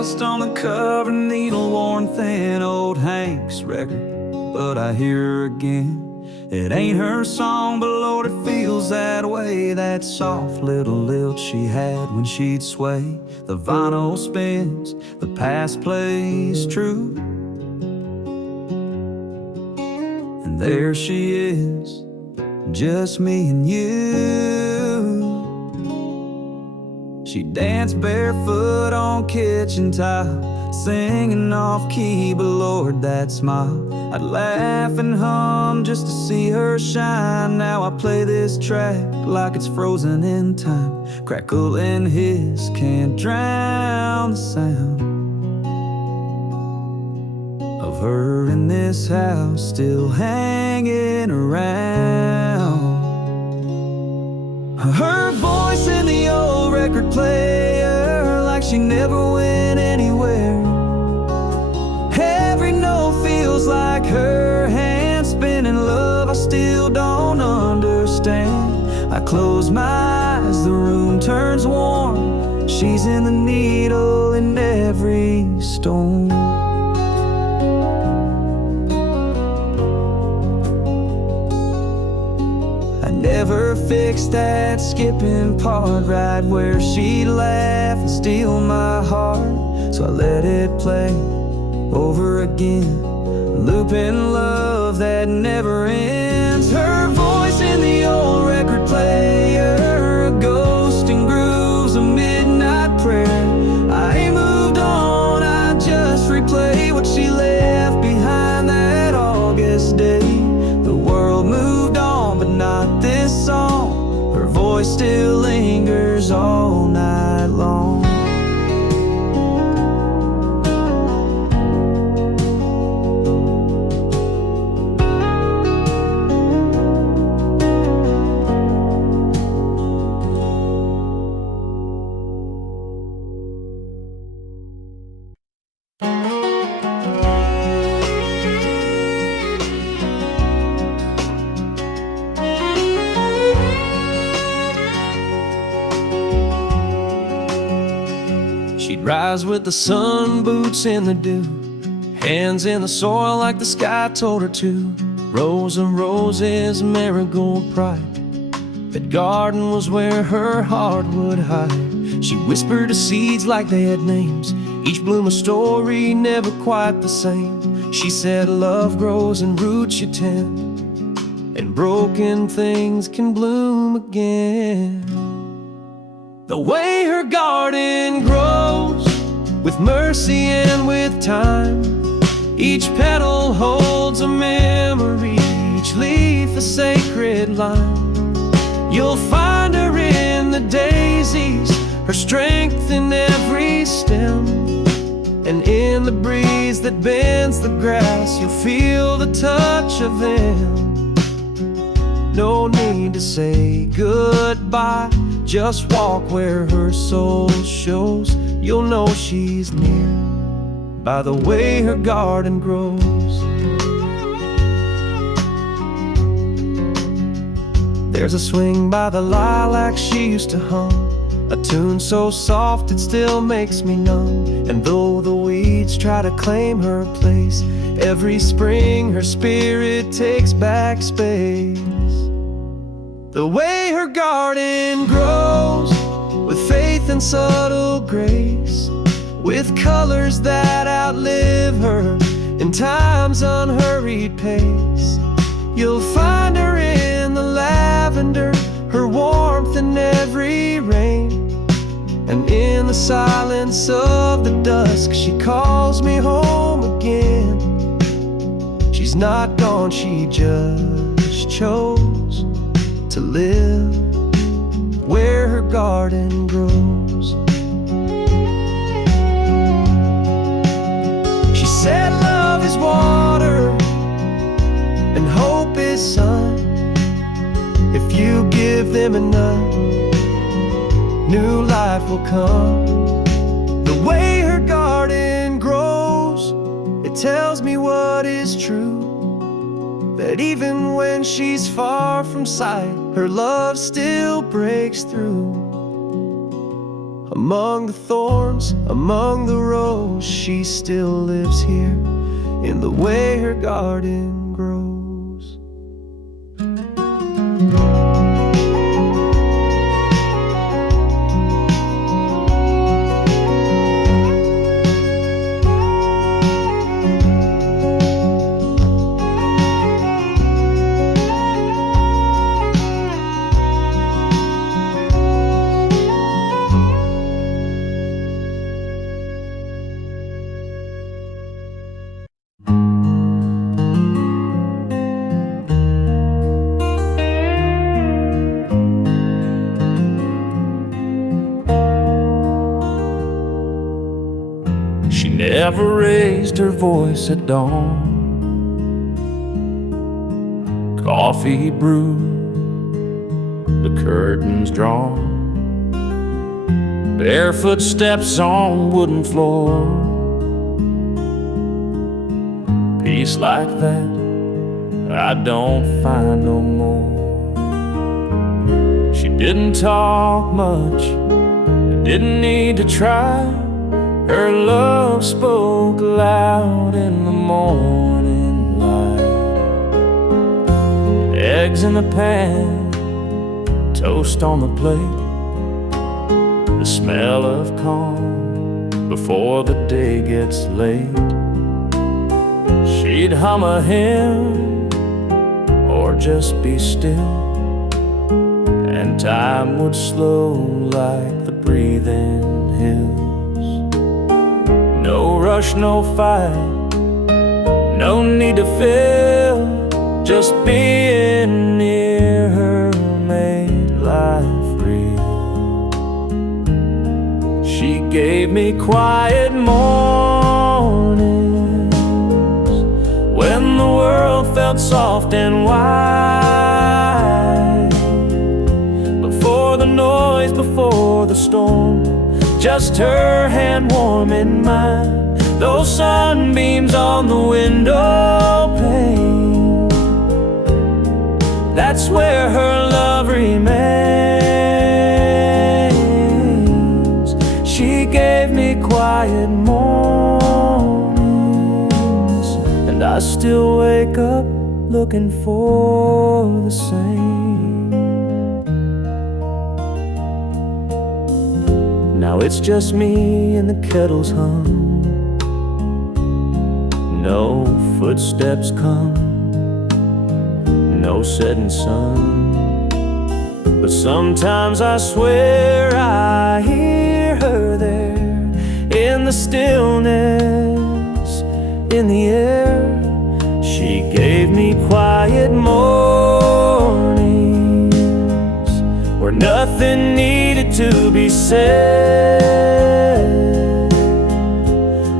dust on the cover, needle-worn thin, old Hank's record, but I hear her again. It ain't her song, but Lord, it feels that way. That soft little lilt she had when she'd sway. The vinyl spins, the past plays true, and there she is, just me and you. She danced barefoot on kitchen tile, singing off key, but Lord, that smile. I'd laugh and hum just to see her shine. Now I play this track like it's frozen in time. Crackle and hiss can't drown the sound of her in this house, still hanging around. Her voice in the old record player, like she never went anywhere. Every note feels like her hand spinning. Love I still don't understand. I close my eyes, the room turns warm. She's in the needle in every storm. Never fixed that skipping part right where she'd laugh and steal my heart. So I let it play over again, looping love that never ends. Her voice in the old record player, a ghost in grooves, a midnight prayer. I ain't moved on, I just replay what she left behind that August day. The world moved on, but not this song. Her voice still lingers all night long. She'd rise with the sun, boots in the dew, hands in the soil like the sky told her to. Rows of roses, marigold pride. That garden was where her heart would hide. She whispered to seeds like they had names, each bloom a story, never quite the same. She said love grows in roots you tend, and broken things can bloom again. The way her garden grows, with mercy and with time. Each petal holds a memory, each leaf a sacred line. You'll find her in the daisies, her strength in every stem. And in the breeze that bends the grass, you'll feel the touch of them. No need to say goodbye, just walk where her soul shows. You'll know she's near by the way her garden grows. There's a swing by the lilac she used to hum, a tune so soft it still makes me numb. And though the weeds try to claim her place, every spring her spirit takes back space. The way her garden grows, with faith and subtle grace, with colors that outlive her in time's unhurried pace. You'll find her in the lavender, her warmth in every rain. And in the silence of the dusk, she calls me home again. She's not gone, she just chose to live where her garden grows. She said love is water and hope is sun. If you give them enough, new life will come. The way her garden grows, it tells me what is true, that even when she's far from sight, her love still breaks through. Among the thorns, among the roses, she still lives here in the way her garden grows. She never raised her voice at dawn. Coffee brewed, the curtains drawn, barefoot steps on wooden floor. Peace like that I don't find no more. She didn't talk much, didn't need to try. Her love spoke loud in the morning light. Eggs in the pan, toast on the plate, the smell of calm before the day gets late. She'd hum a hymn or just be still, and time would slow like the breathing hills. No rush, no fight, no need to fill. Just being near her made life real. She gave me quiet mornings when the world felt soft and wide. Before the noise, before the storm, just her hand warm in mine. Those sunbeams on the window pane, that's where her love remains. She gave me quiet mornings, and I still wake up looking for the same. Now it's just me and the kettle's hum. No footsteps come, no setting sun. But sometimes I swear I hear her there, in the stillness, in the air. She gave me quiet mornings where nothing needed to be said.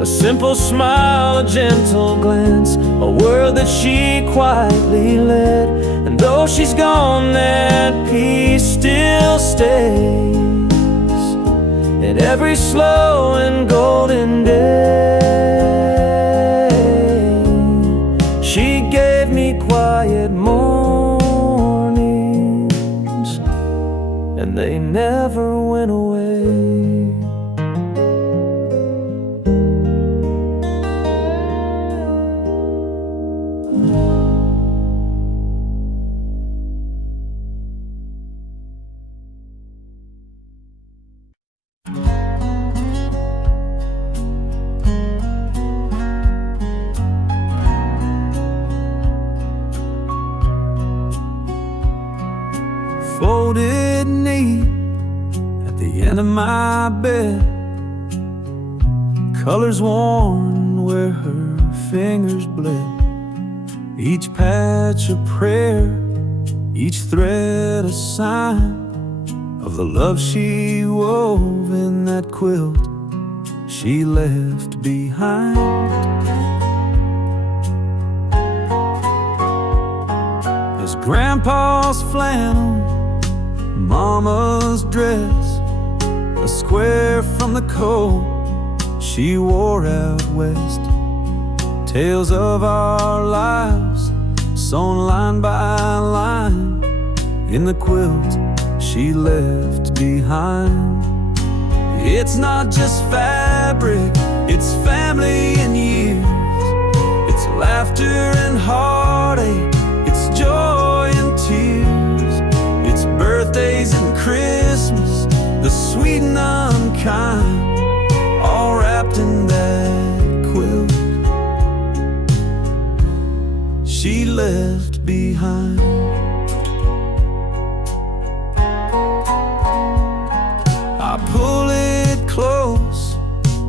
A simple smile, a gentle glance, a word that she quietly led. And though she's gone, that peace still stays in every slow and golden day. She gave me quiet mornings, and they never went away. Folded neat at the end of my bed, colors worn where her fingers bled. Each patch a prayer, each thread a sign of the love she wove in that quilt she left behind. His grandpa's flannel, Mama's dress, a square from the coat she wore out west. Tales of our lives, sewn line by line in the quilt she left behind. It's not just fabric, it's family and years. It's laughter and heartache, it's joy and tears. It's birthdays and Christmas, the sweet and unkind, all wrapped in that quilt she left behind. I pull it close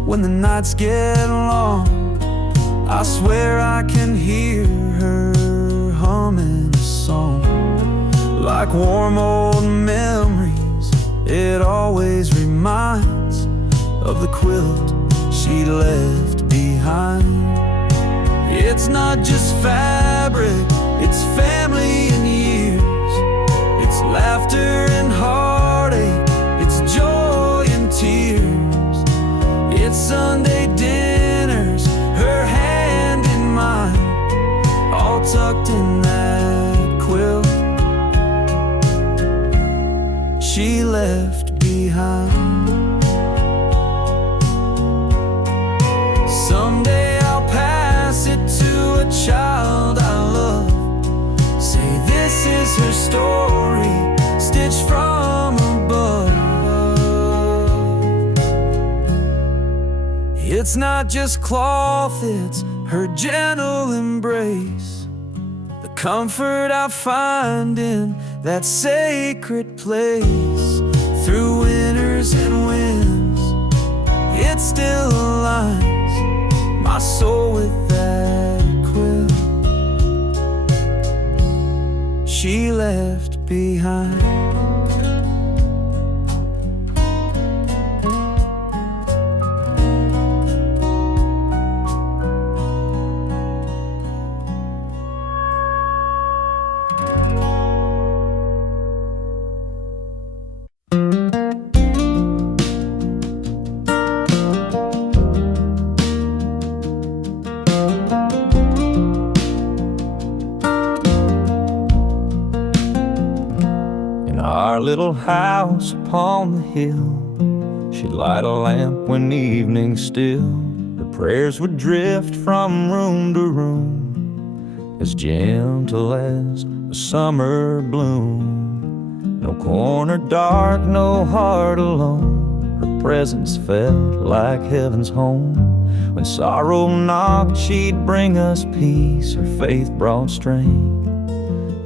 when the nights get long. I swear I can hear her humming a song. Like warm old memories, it always reminds of the quilt she left behind. It's not just fabric, it's family and years. It's laughter and heartache, it's joy and tears. It's Sunday dinners, her hand in mine, all tucked in that quilt she left behind. Someday I'll pass it to a child I love, say this is her story, stitched from above. It's not just cloth, it's her gentle embrace, the comfort I find in that sacred place. Through winters and winds, it still aligns my soul with that quilt she left behind. Our little house upon the hill, she'd light a lamp when evening's still. Her prayers would drift from room to room, as gentle as a summer bloom. No corner dark, no heart alone, her presence felt like heaven's home. When sorrow knocked, she'd bring us peace. Her faith brought strength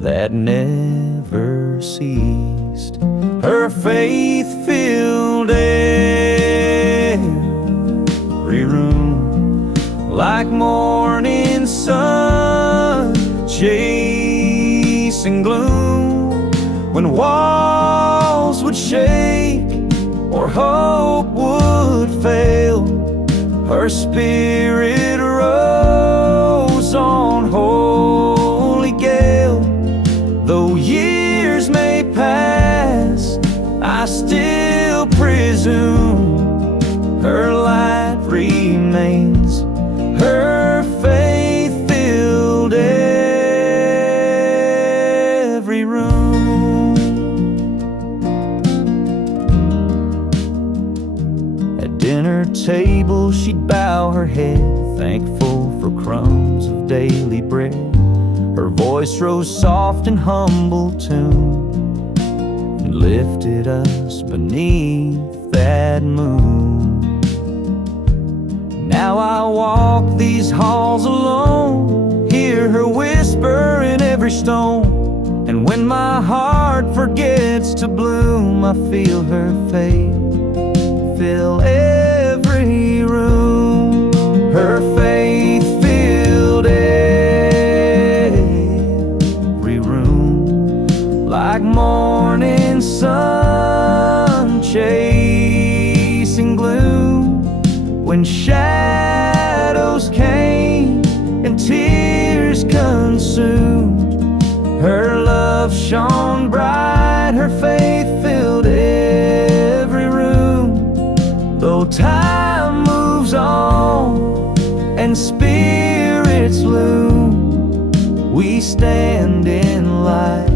that never ceased. Her faith filled every room like morning sun chasing gloom. When walls would shake or hope would fail, her spirit rose on holy gale. Though years may pass, I still presume her light remains. Her faith filled every room. At dinner table she'd bow her head, thankful for crumbs of daily bread. Her voice rose soft in humble tune and lifted us beneath that moon. Now I walk these halls alone, hear her whisper in every stone. And when my heart forgets to bloom, I feel her faith fill every room. Her faith filled every room like morning sun chasing gloom. When shadows came and tears consumed, her love shone bright, her faith filled every room. Though time moves on and spirits loom, we stand in light.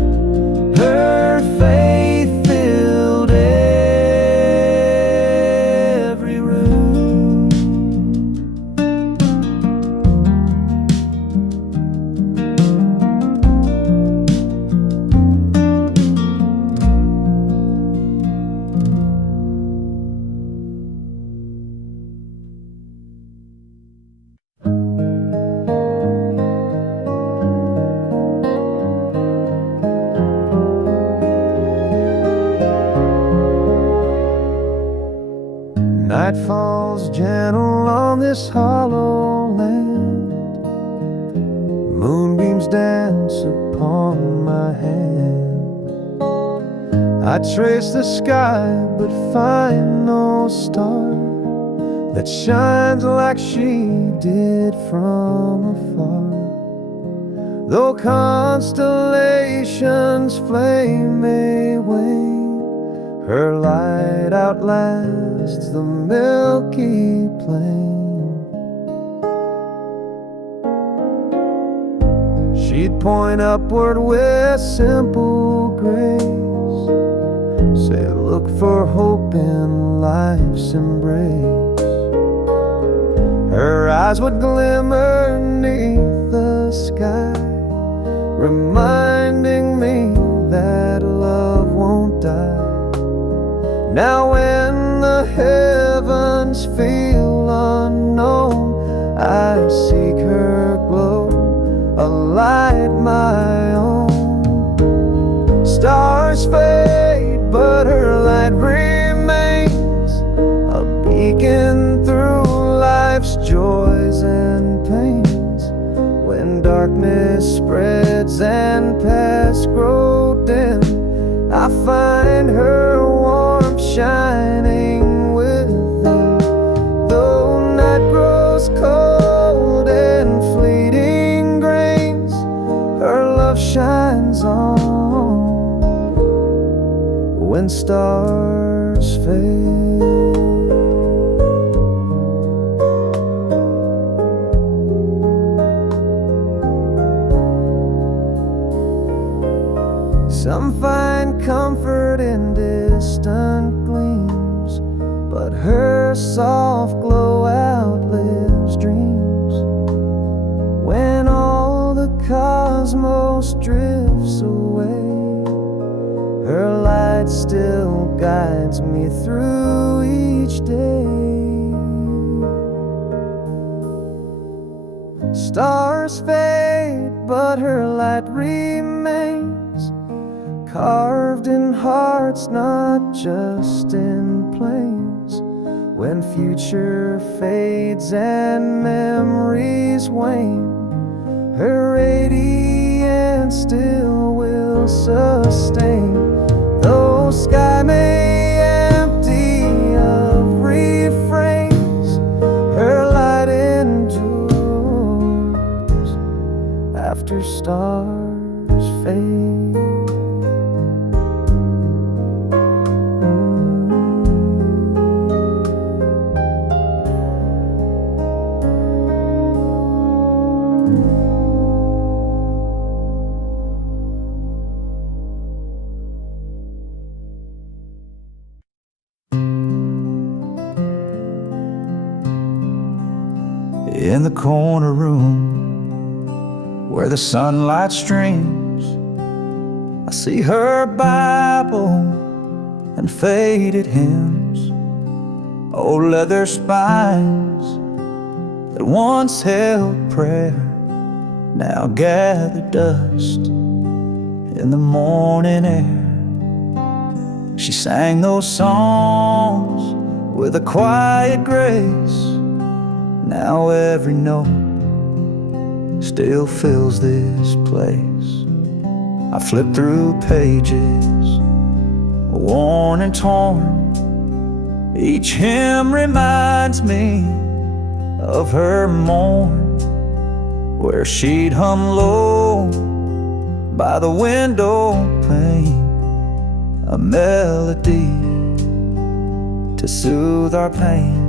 Her faith filled Night falls gentle on this hollow land. Moonbeams dance upon my hand. I trace the sky but find no star that shines like she did from afar. Though constellations' flame may wane, her light outlasts the milky plain. She'd point upward with simple grace, say, look for hope in life's embrace. Her eyes would glimmer 'neath the sky, reminding me that love won't die. Now when the heavens feel unknown, I seek her glow, a light my own. Stars fade, but her light remains, a beacon through life's joys and pains. When darkness spreads and paths grow dim, I find her warmth shining within. Though night grows cold and fleeting grains, her love shines on when stars fade. Some find comfort in distant gleams, but her soft glow outlives dreams. When all the cosmos drifts away, her light still guides me through each day. Stars fade, but her light remains, carved in hearts, not just in plains. When future fades and memories wane, her radiance still will sustain. Though sky may empty of refrains, her light endures after stars fade. In the corner room where the sunlight streams, I see her Bible and faded hymns, old leather spines that once held prayer, now gather dust in the morning air. She sang those songs with a quiet grace. Now every note still fills this place. I flip through pages, worn and torn. Each hymn reminds me of her morn, where she'd hum low by the window pane, a melody to soothe our pain.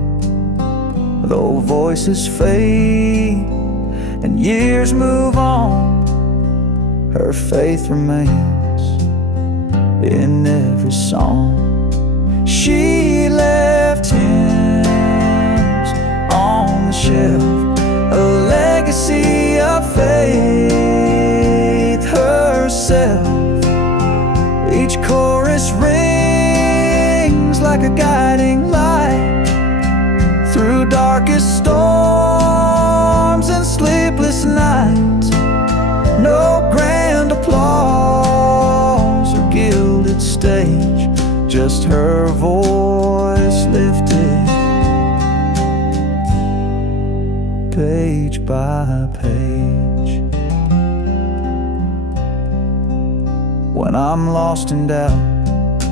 Though voices fade and years move on, her faith remains in every song. She left hymns on the shelf, a legacy of faith herself. Each chorus rings like a guiding light through darkest storms and sleepless nights. No grand applause or gilded stage, just her voice lifted page by page. When I'm lost in doubt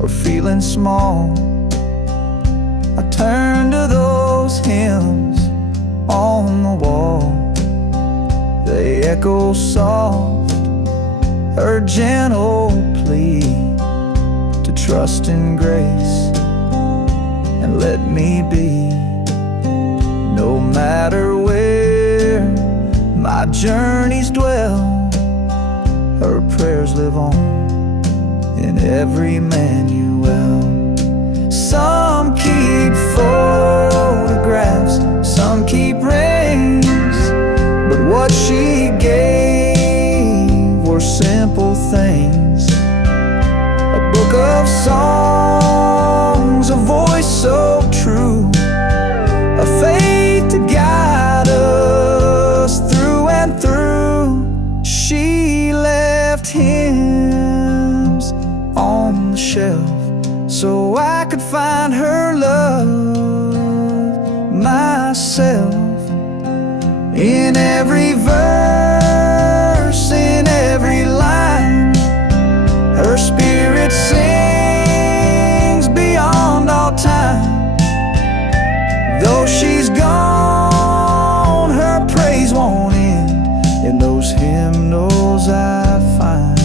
or feeling small, I turn to those hymns on the wall. They echo soft, her gentle plea to trust in grace and let me be. No matter where my journeys dwell, her prayers live on in every manual. Some keep photographs, some keep rings, but what she gave were simple things. A book of songs, a voice so true, a faith to guide us through and through. She left hymns on the shelf so I could find her love myself. In every verse, in every line, her spirit sings beyond all time. Though she's gone, her praise won't end. In those hymnals I find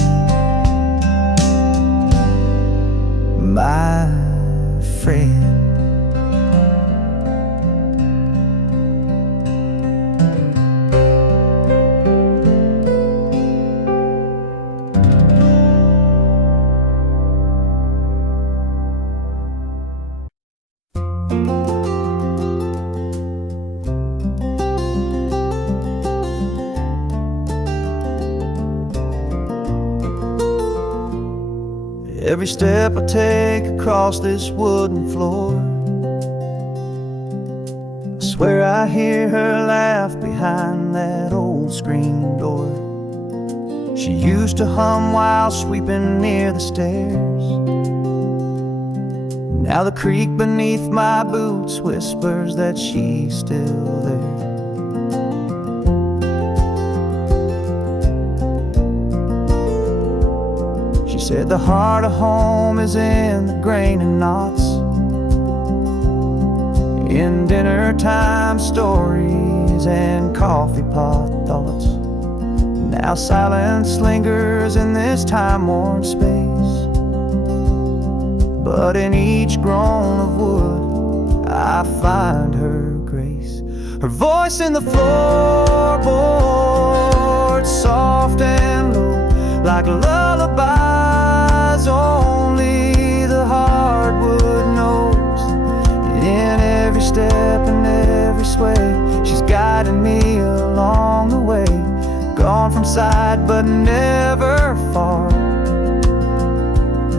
my friend. Every step I take across this wooden floor, I swear I hear her laugh behind that old screen door. She used to hum while sweeping near the stairs. Now the creak beneath my boots whispers that she's still there. Said the heart of home is in the grain and knots, in dinner time stories and coffee pot thoughts. Now silence lingers in this time-worn space, but in each groan of wood I find her grace. Her voice in the floorboards, soft and low, like a lullaby only the hardwood knows. In every step and every sway, she's guiding me along the way. Gone from sight but never far.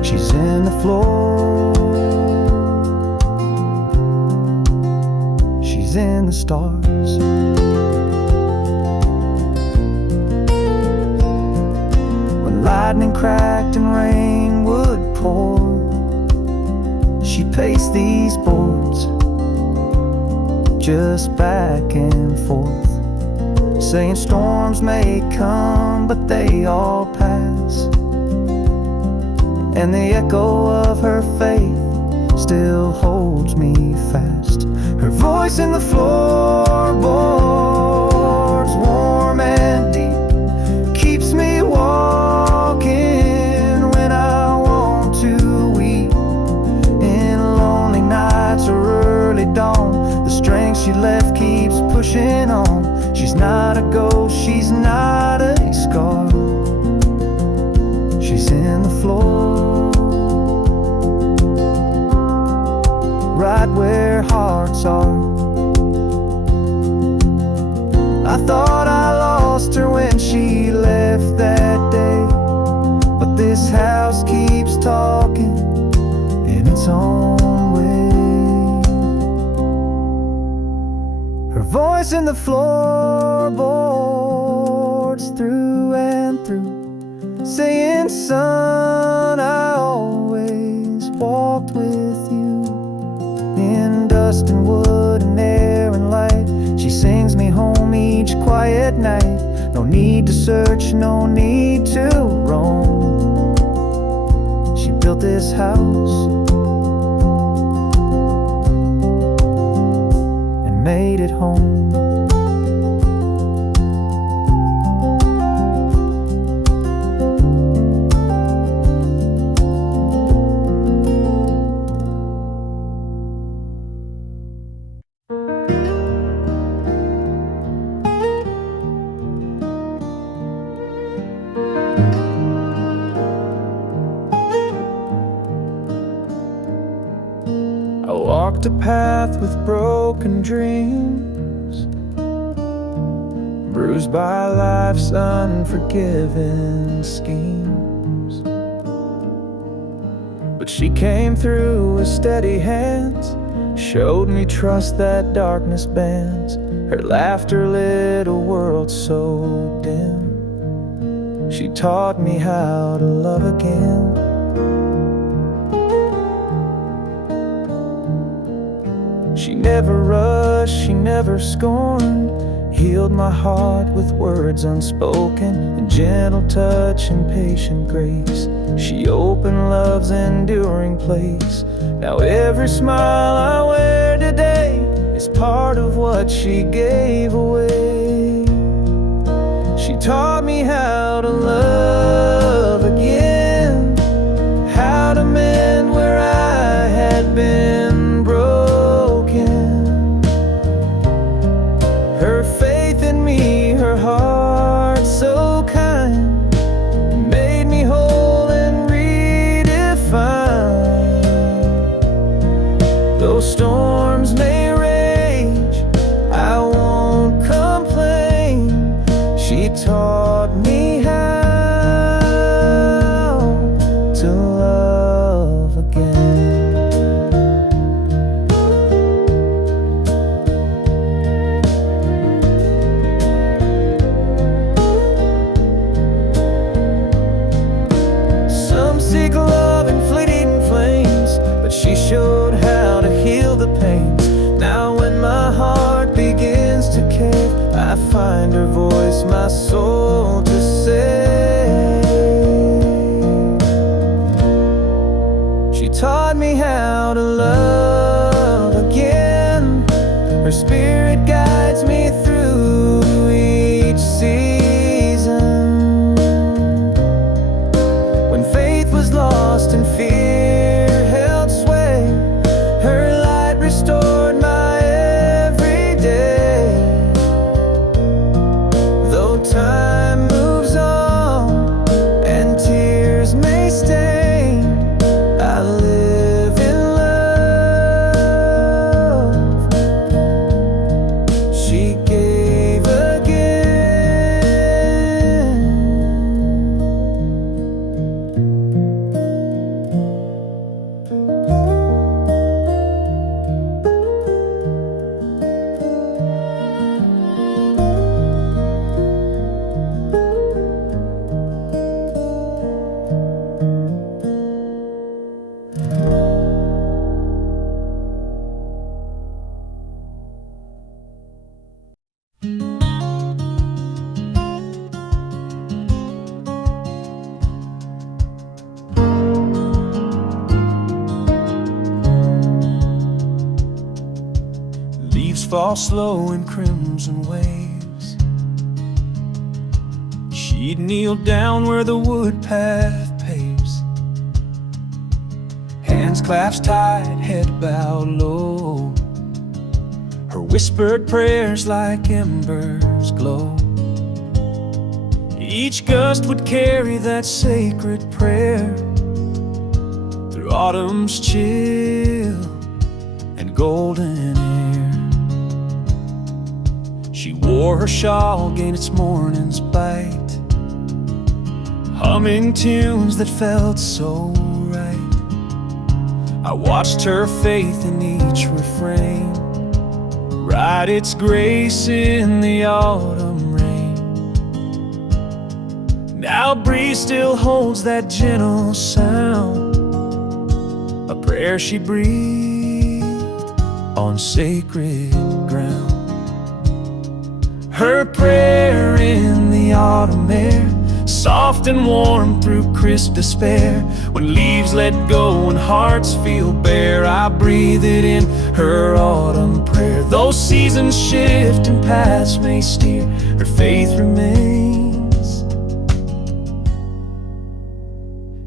She's in the floor, she's in the stars. When lightning cracked and rain would pour, she paced these boards just back and forth, saying storms may come but they all pass. And the echo of her faith still holds me fast. Her voice in the floorboards, warm and deep, keeps me walking when I want to weep. In lonely nights or early dawn, the strength she left keeps pushing on. She's not a ghost, she's not a scar. She's in the floor, right where hearts are. I thought I lost her when she left that day, but this house keeps talking in its own way. Her voice in the floorboards, through and through, saying, son, I always walked with you. In dust and wood and air and light, she home each quiet night. No need to search, no need to roam. She built this house and made it home. I walked a path with broken dreams, bruised by life's unforgiving schemes. But she came through with steady hands, showed me trust that darkness bans. Her laughter lit a world so dim. She taught me how to love again. She never rushed, she never scorned, healed my heart with words unspoken, and gentle touch and patient grace. She opened love's enduring place. Now every smile I wear today is part of what she gave away. She taught me how to love again, how to mend where I had been broken. Her faith in me, her heart so kind, made me whole and redefined. Though storms may rage, I won't complain. She taught me how to love again. Some seek love in fleeting flames, but she showed how to heal the pain. Now when my heart begins to cave, I find her voice, my soul to save. She taught me how to love again. Her spirit guides me through each season. When faith was lost and fear held sway, her light restored my everyday. Though time moves on and tears may stain, I live in love. She gave again. Leaves fall slow in crimson waves. She'd kneel down where the wood path paves, hands clasped tight, head bowed low. Her whispered prayers like embers glow. Each gust would carry that sacred prayer through autumn's chill and golden air. She wore her shawl, gained its morning's bite, humming tunes that felt so right. I watched her faith in each refrain write its grace in the autumn rain. Now a breeze still holds that gentle sound, a prayer she breathed on sacred ground. Her prayer in the autumn air, soft and warm through crisp despair. When leaves let go and hearts feel bare, I breathe it in, her autumn prayer. Though seasons shift and paths may steer, her faith remains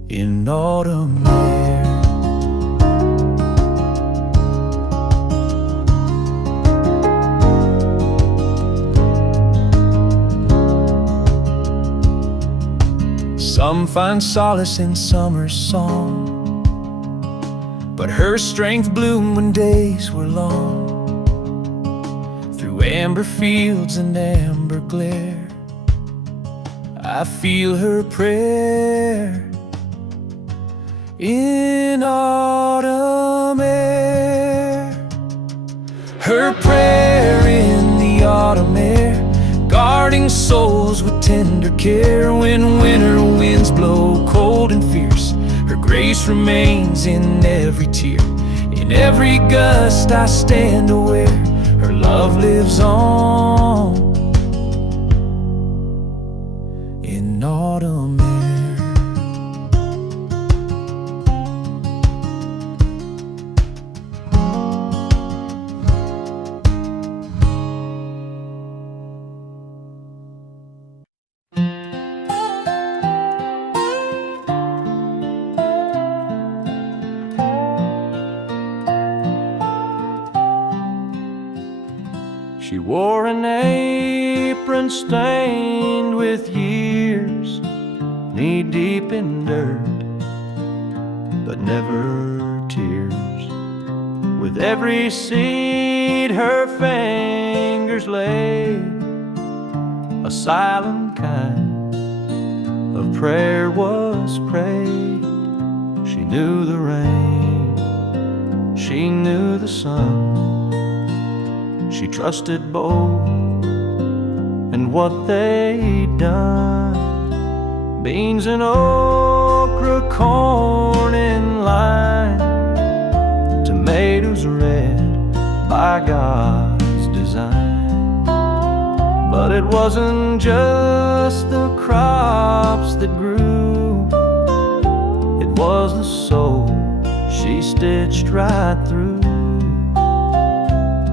in autumn air. Some find solace in summer's song, but her strength bloomed when days were long. Through amber fields and amber glare, I feel her prayer in autumn air. Her prayer in the autumn air, guarding souls with tender care. When winter winds blow cold and fierce, her grace remains in every tear. In every gust I stand aware, her love lives on in autumn air. She wore an apron stained with years, knee-deep in dirt, but never tears. With every seed her fingers laid, a silent kind of prayer was prayed. She knew the rain, she knew the sun, she trusted both and what they'd done. Beans and okra, corn in line, tomatoes red by God's design. But it wasn't just the crops that grew, it was the soul she stitched right through.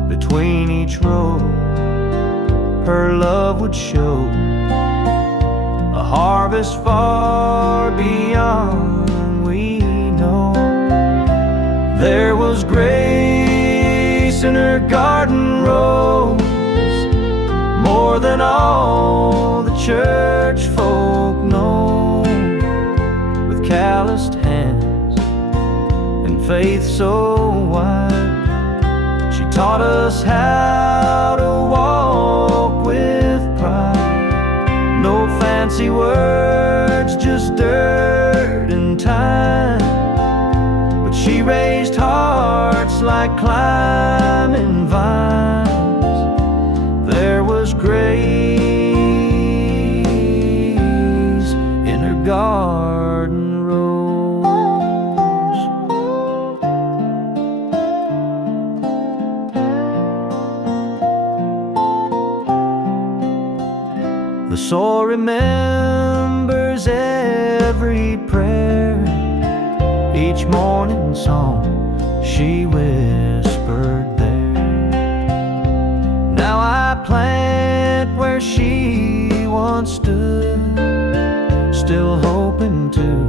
Between each row, her love would show a harvest far beyond we know. There was grace in her garden rows, more than all the church folk know. With calloused hands and faith so wide, taught us how to walk with pride. No fancy words, just dirt and time, but she raised hearts like climbing vines. There was grace in her garden rose. The soul remembers every prayer, each morning song she whispered there. Now I plant where she once stood, still hoping to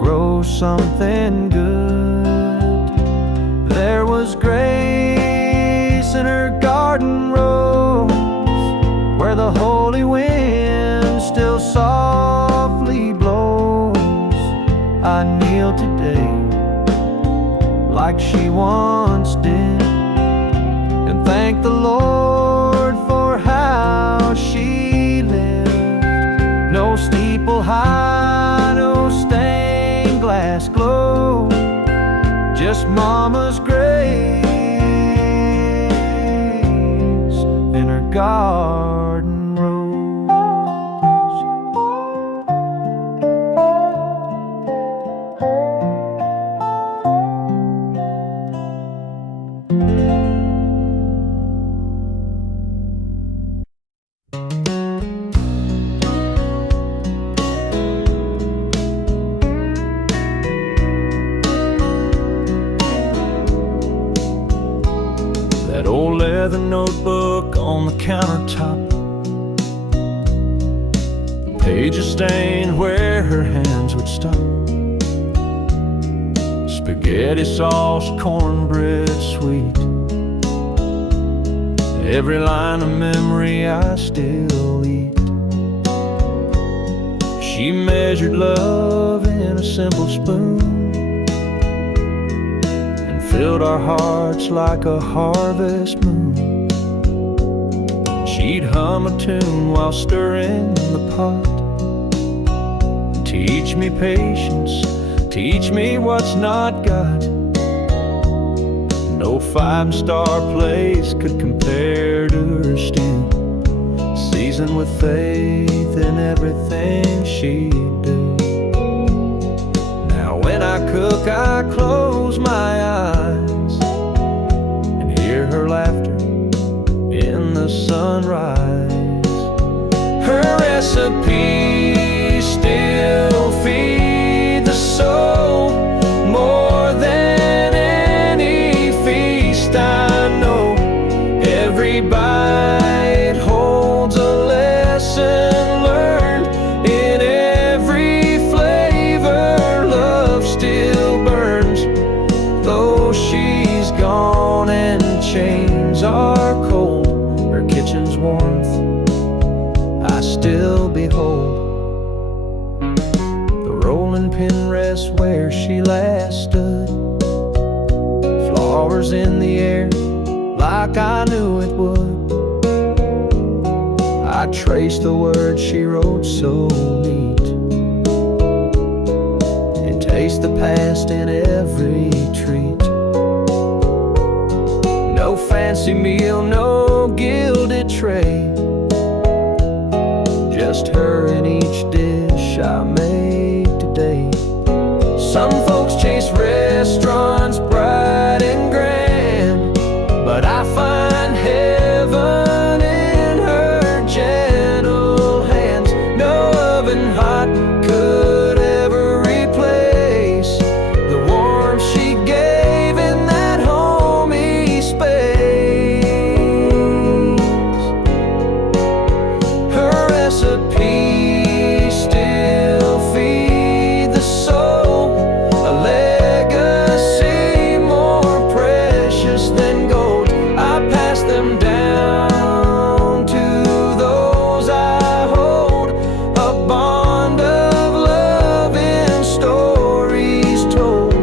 grow something good. There was grace in her garden rose, where the holy wind still softly blows. I kneel today like she once did, and thank the Lord for how she lived. No steeple high, no stained glass glow, just Mama's grace in her garden rose. leather notebook on the countertop. Pages stained where her hands would stop. Spaghetti sauce, cornbread sweet. Every line of memory I still eat. She measured love in a simple spoon and filled our hearts like a harvest moon. She'd hum a tune while stirring the pot. Teach me patience, teach me what's not got. No five-star place could compare to her stew, seasoned with faith in everything she'd do. Now when I cook, I close my eyes and hear her laughter in the sunrise. Her recipes still feed the soul more than any feast I know. Every bite holds a lesson learned. In every flavor, love still burns. Though she's gone and chains are cold, her kitchen's warmth I still behold. The rolling pin rests where she last stood. Flowers in the air like I knew it would. I traced the words she wrote so neat, and taste the past in every treat. No fancy meal, no gilded tray, just her in each dish I made today. Some folks chase restaurants bright and grand, but I find heaven in her gentle hands. No oven hot could ever replace the warmth she gave in that homey space. Her recipes still feed the soul, a legacy more precious than gold. I pass them down to those I hold, a bond of love in stories told.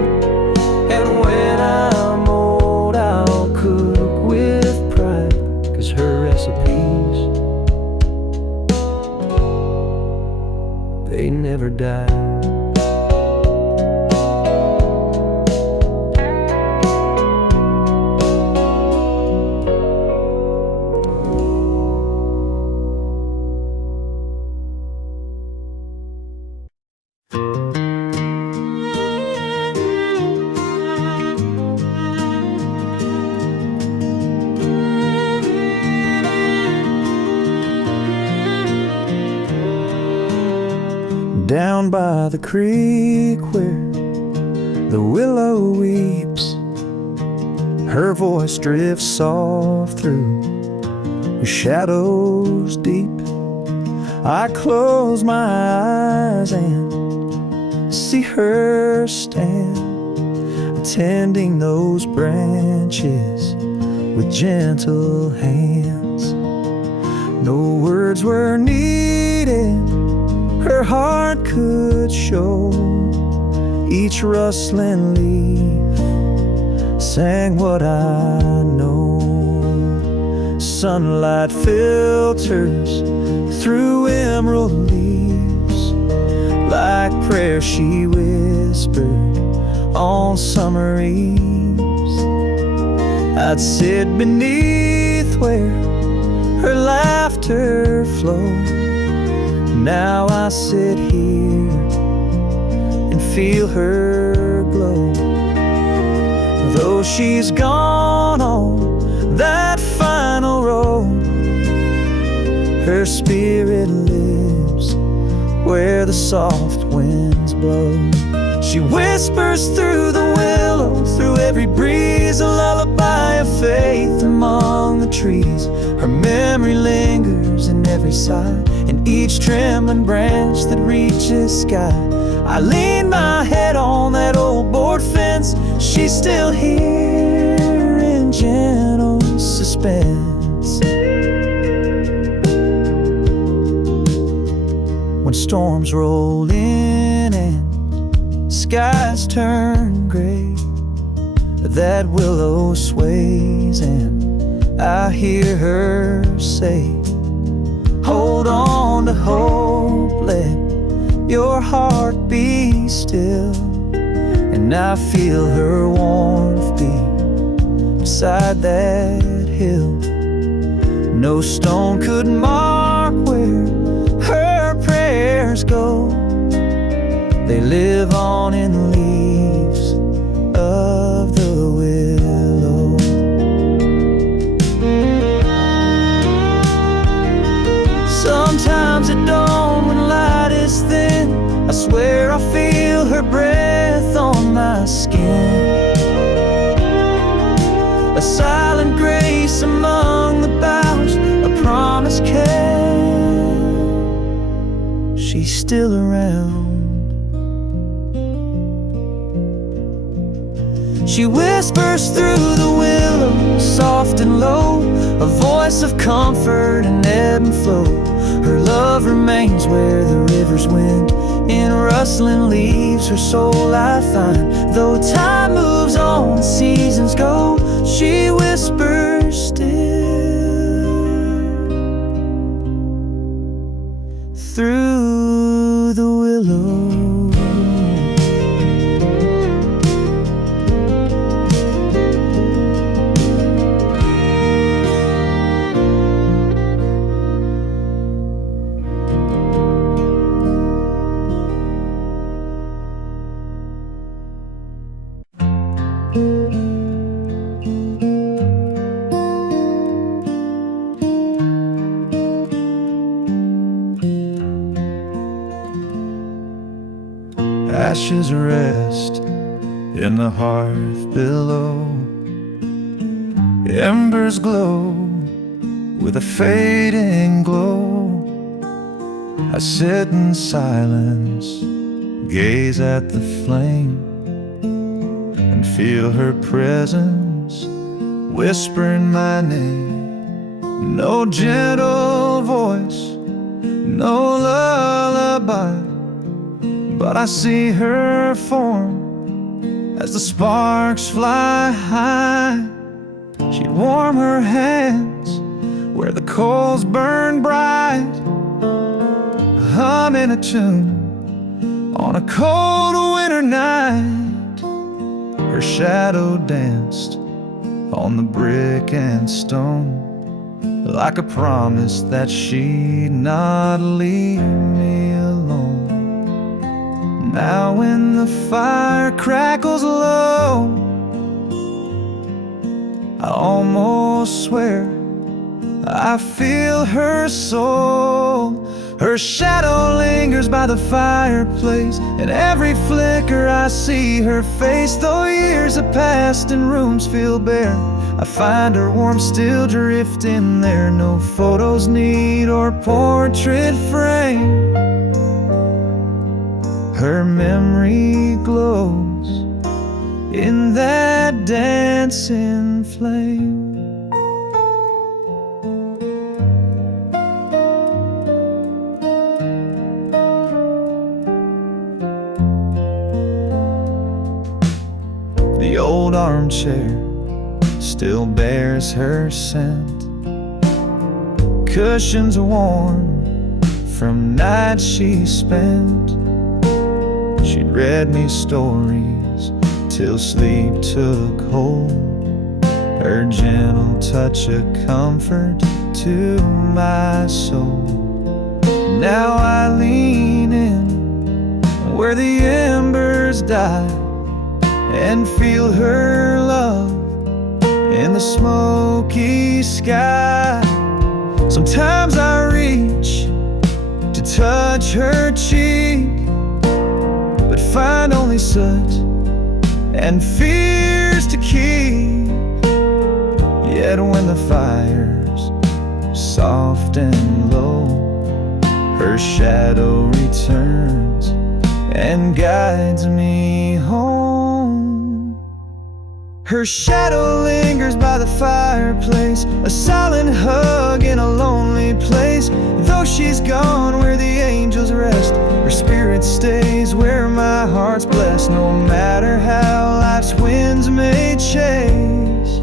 And when I'm old, I'll cook with pride, 'cause her recipes, they never die. Down by the creek where the willow weeps, her voice drifts soft through the shadows deep. I close my eyes and see her stand, tending those branches with gentle hands. No words were needed, her heart could show. Each rustling leaf sang what I know. Sunlight filters through emerald leaves, like prayer she whispered on summer eves. I'd sit beneath where her laughter flowed. Now I sit here and feel her glow. Though she's gone on that final road, her spirit lives where the soft winds blow. She whispers through the willow, through every breeze, a lullaby of faith. And among the trees. Her memory lingers in every sigh, in each trembling branch that reaches sky. I lean my head on that old board fence. She's still here in gentle suspense. When storms roll in and skies turn gray, that willow sways and I hear her say, hold on to hope, let your heart be still. And I feel her warmth beat beside that hill. No stone could mark where her prayers go. They live on in the leaves of the willow. Sometimes at dawn when light is thin, I swear I feel her breath on my skin. A silent grace among the boughs, a promise kept. She's still around. She whispers through the willow, soft and low, a voice of comfort and ebb and flow. Her love remains where the rivers wend. In rustling leaves her soul I find. Though time moves on, seasons go, she whispers still through the willow. Ashes rest in the hearth below. Embers glow with a fading glow. I sit in silence, gaze at the flame, and feel her presence whispering my name. No gentle voice, no lullaby, but I see her form as the sparks fly high. She'd warm her hands where the coals burn bright, humming a tune on a cold winter night. Her shadow danced on the brick and stone, like a promise that she'd not leave me alone. Now when the fire crackles low, I almost swear I feel her soul. Her shadow lingers by the fireplace, and every flicker I see her face. Though years have passed and rooms feel bare, I find her warmth still drifting there. No photos need or portrait frame, her memory glows in that dancing flame. The old armchair still bears her scent, cushions warm from nights she spent. She'd read me stories till sleep took hold, her gentle touch a comfort to my soul. Now I lean in where the embers die and feel her love in the smoky sky. Sometimes I reach to touch her cheek, but find only soot and fears to keep. Yeah, bed when the fire's soft and low. Her shadow returns and guides me home. Her shadow lingers by the fireplace, a silent hug in a lonely place. Though she's gone where the angels rest, her spirit stays where my heart's blessed. No matter how life's winds may chase,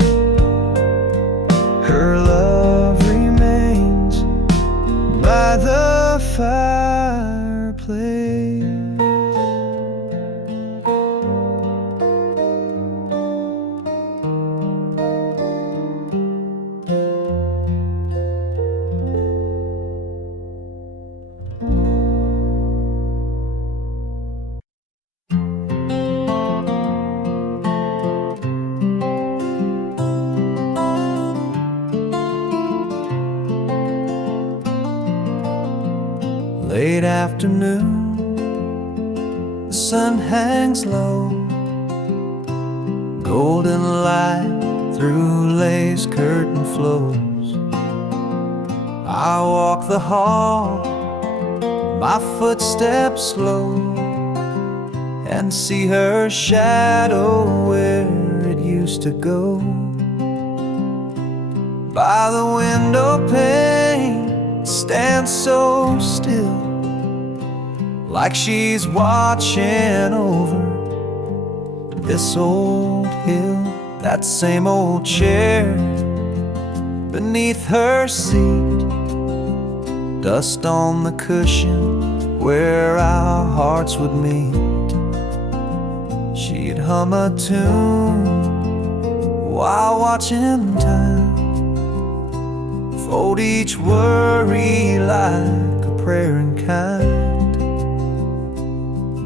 her love remains by the fireplace. Late afternoon, the sun hangs low, golden light through lace curtain flows. I walk the hall, my footsteps slow, and see her shadow where it used to go. By the window pane, stands so still, like she's watching over this old hill. That same old chair beneath her seat, dust on the cushion where our hearts would meet. She'd hum a tune while watching time, fold each worry like a prayer in kind.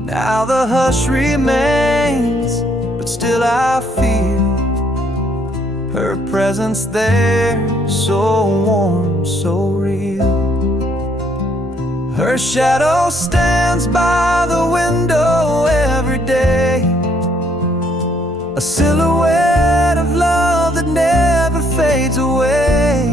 Now the hush remains, but still I feel her presence there, so warm, so real. Her shadow stands by the window every day, a silhouette of love that never fades away.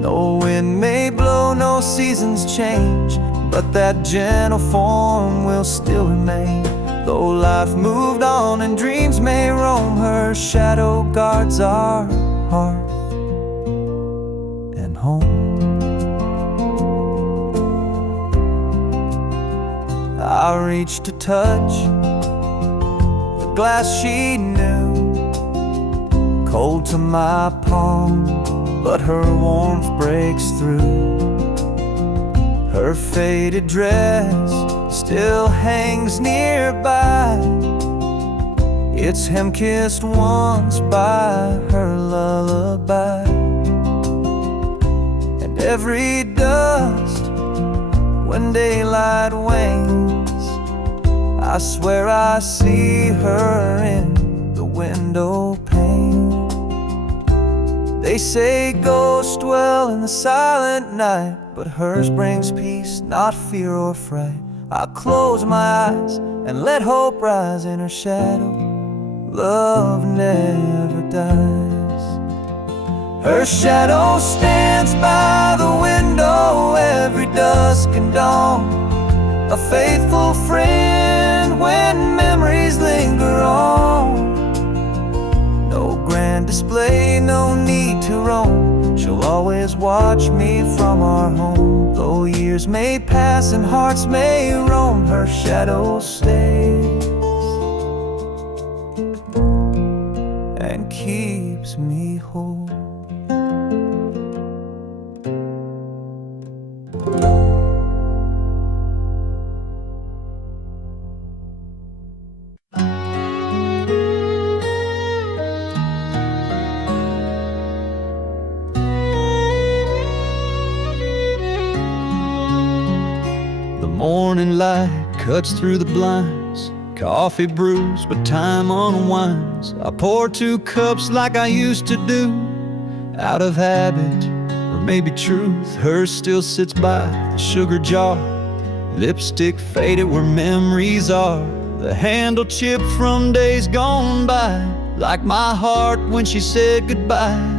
No wind may blow, no seasons change, but that gentle form will still remain. Though life moved on and dreams may roam, her shadow guards our heart and home. I reach to touch the glass she knew, cold to my palm, but her warmth breaks through. Her faded dress still hangs nearby, its hem kissed once by her lullaby. And every dust when daylight wanes, I swear I see her in the window pane. They say ghosts dwell in the silent night, but hers brings peace, not fear or fright. I close my eyes and let hope rise in her shadow. Love never dies. Her shadow stands by the window every dusk and dawn, a faithful friend when memories linger on. No grand display, no need to roam, she'll always watch me from our home. Though years may pass and hearts may roam, her shadow stays and keeps me whole. Morning light cuts through the blinds, coffee brews, but time unwinds. I pour 2 cups like I used to do, out of habit, or maybe truth. Hers still sits by the sugar jar, lipstick faded where memories are, the handle chipped from days gone by. like my heart when she said goodbye.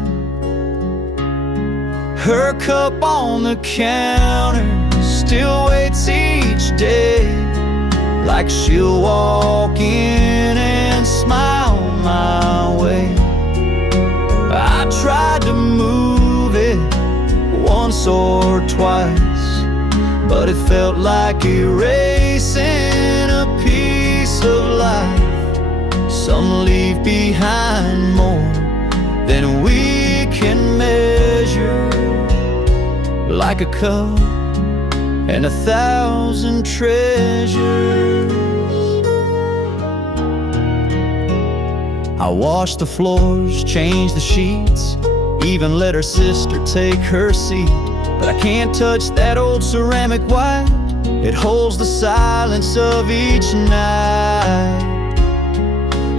Her cup on the counter still waits each day, like she'll walk in and smile my way. I tried to move it once or twice, but it felt like erasing a piece of life. Some leave behind more than we can measure, like a cup and 1,000 treasures. I washed the floors, changed the sheets, even let her sister take her seat. But I can't touch that old ceramic white. It holds the silence of each night.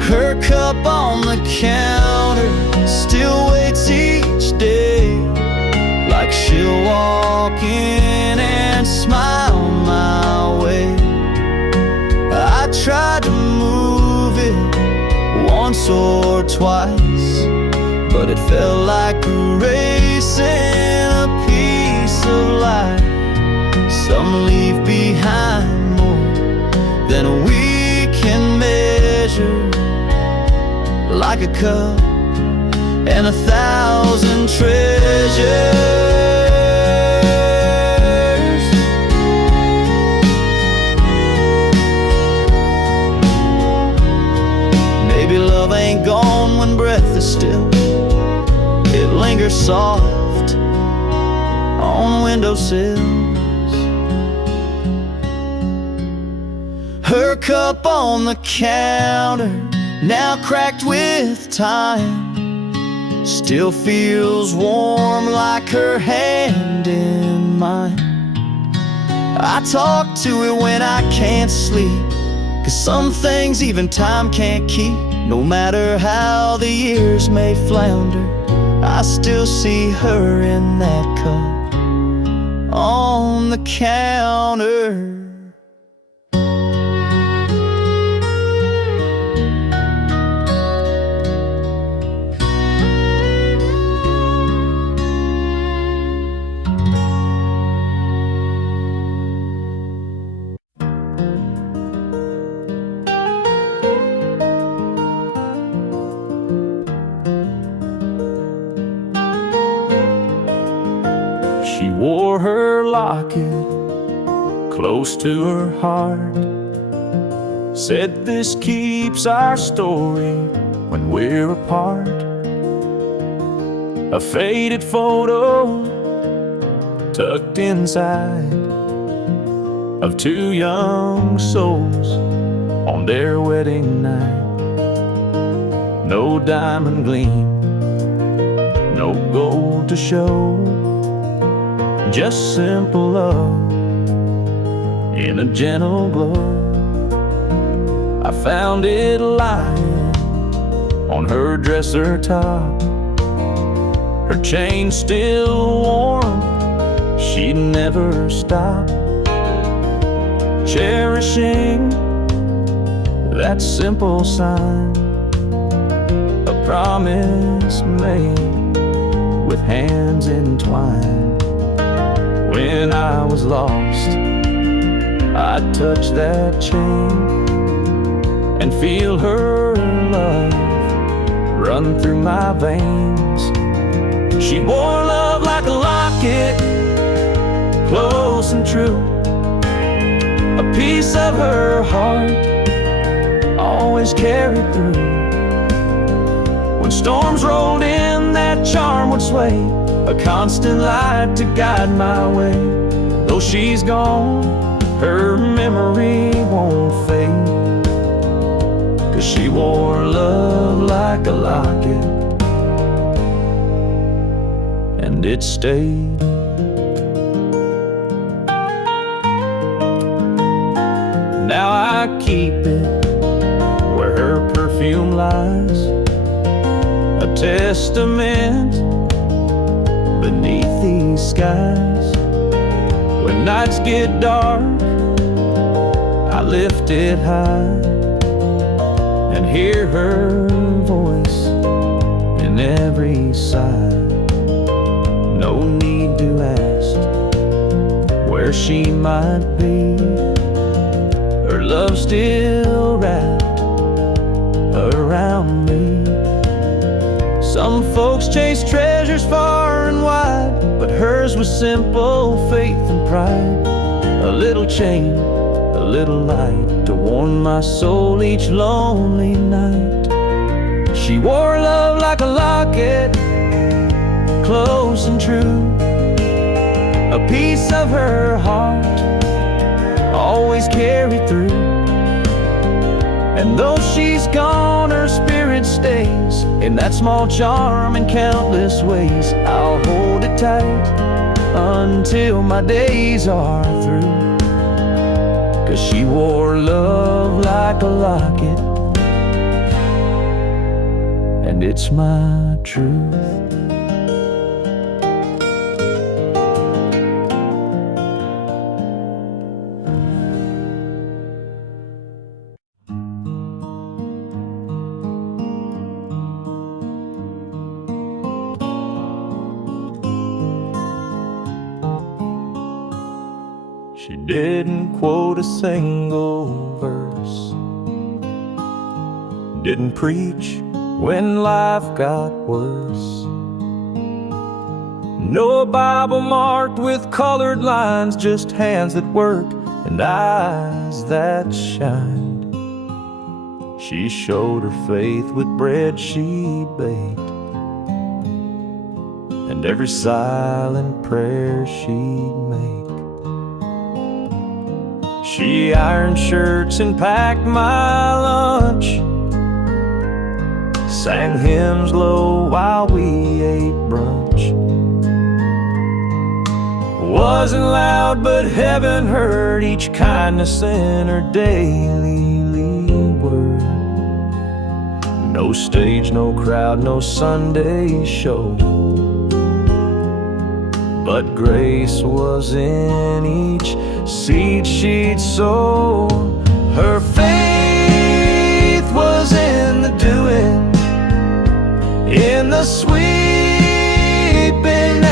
Her cup on the counter still waits each day, like she'll walk in and smile my way. I tried to move it once or twice, but it felt like erasing a piece of life. Some leave behind more than we can measure, like a cup and 1,000 treasures. Maybe love ain't gone when breath is still. It lingers soft on windowsills. Her cup on the counter, now cracked with time, still feels warm like her hand in mine. I talk to it when I can't sleep, 'cause some things even time can't keep. No matter how the years may flounder, I still see her in that cup on the counter. She wore her locket close to her heart, said this keeps our story when we're apart. A faded photo tucked inside of two young souls on their wedding night. No diamond gleam, no gold to show, just simple love in a gentle glow. I found it lying on her dresser top, her chain still warm, she'd never stop. Cherishing that simple sign, a promise made with hands entwined. When I was lost, I'd touch that chain and feel her love run through my veins. She wore love like a locket, close and true, a piece of her heart always carried through. When storms rolled in, that charm would sway, a constant light to guide my way. Though she's gone, her memory won't fade, 'cause she wore love like a locket, and it stayed. Now I keep it where her perfume lies, a testament beneath these skies. When nights get dark, I lift it high and hear her voice on every side. No need to ask where she might be. Her love still wrapped around me. Some folks chase treasures far and wide, but hers was simple faith and pride. A little chain, a little light to warm my soul each lonely night. She wore love like a locket, close and true. A piece of her heart always carried through. And though she's gone, her spirit stays in that small charm in countless ways. I'll hold it tight until my days are through, 'cause she wore love like a locket, and it's my truth. She didn't quote a single verse, didn't preach when life got worse. No Bible marked with colored lines, just hands that work and eyes that shined. She showed her faith with bread she baked, and every silent prayer she'd make. She ironed shirts and packed my lunch, sang hymns low while we ate brunch. Wasn't loud, but heaven heard each kindness in her daily word. No stage, no crowd, no Sunday show, but grace was in each seed she'd sow. Her faith was in the doing, in the sweeping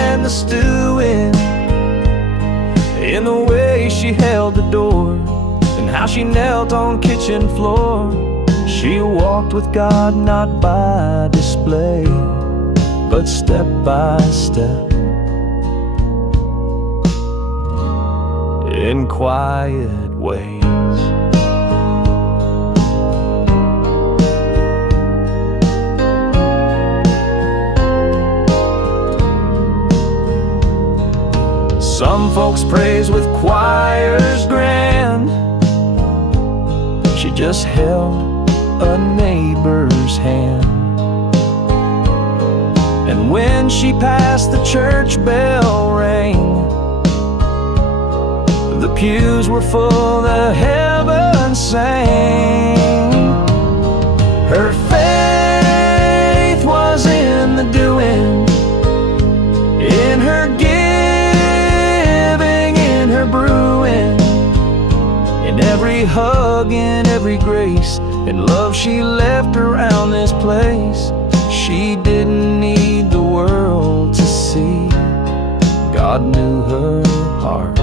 and the stewing, in the way she held the door and how she knelt on kitchen floor. She walked with God not by display, but step by step, in quiet ways. Some folks praise with choirs grand. She just held a neighbor's hand, and when she passed, the church bell rang. The pews were full, the heavens sang. Her faith was in the doing, in her giving, in her brewing, in every hug, in every grace, and love she left around this place. She didn't need the world to see, God knew her heart,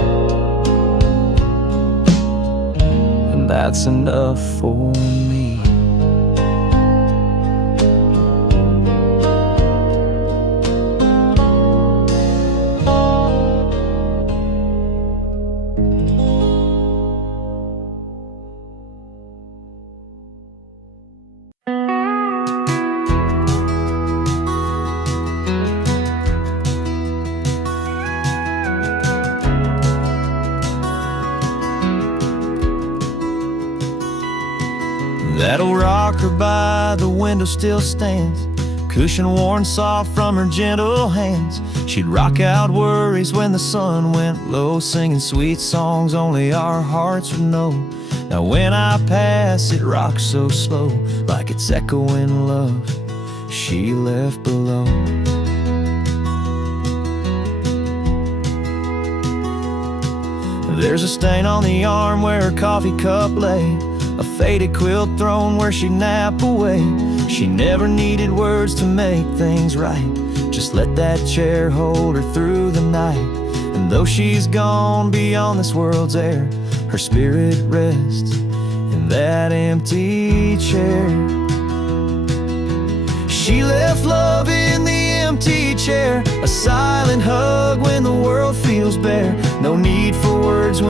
and that's enough for me. That old rocker by the window still stands, cushion worn soft from her gentle hands. She'd rock out worries when the sun went low, singing sweet songs only our hearts would know. Now when I pass, it rocks so slow, like it's echoing love she left below. There's a stain on the arm where her coffee cup lay, a faded quilt thrown where she napped away. She never needed words to make things right. Just let that chair hold her through the night. And though she's gone beyond this world's air, her spirit rests in that empty chair. She left love in the empty chair, a silent hug when the world feels bare. No need for words